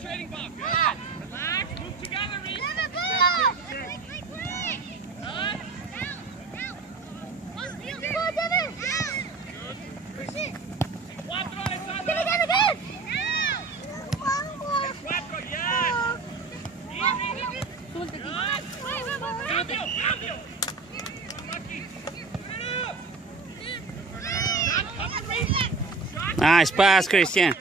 trading ball. Good. Relax. Move together, Reese. Cuatro, Alessandro. Cuatro, yes. Easy. Cambio, cambio. Nice pass, Christian.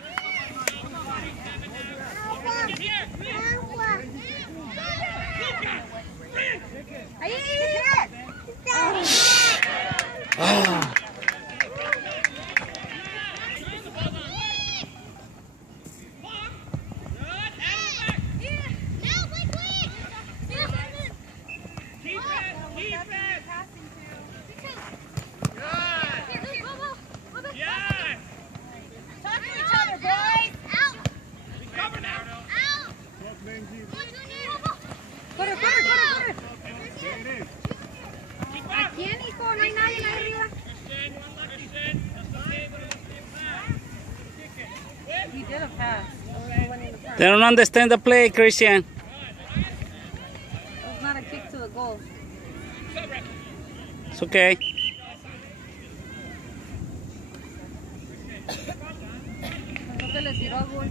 Oh. ¿A quién, hijo? No hay nadie ahí arriba. He did a pass. They don't understand the play, Christian. It was not a kick to the goal. It's okay. Pensó que le tiró a gol.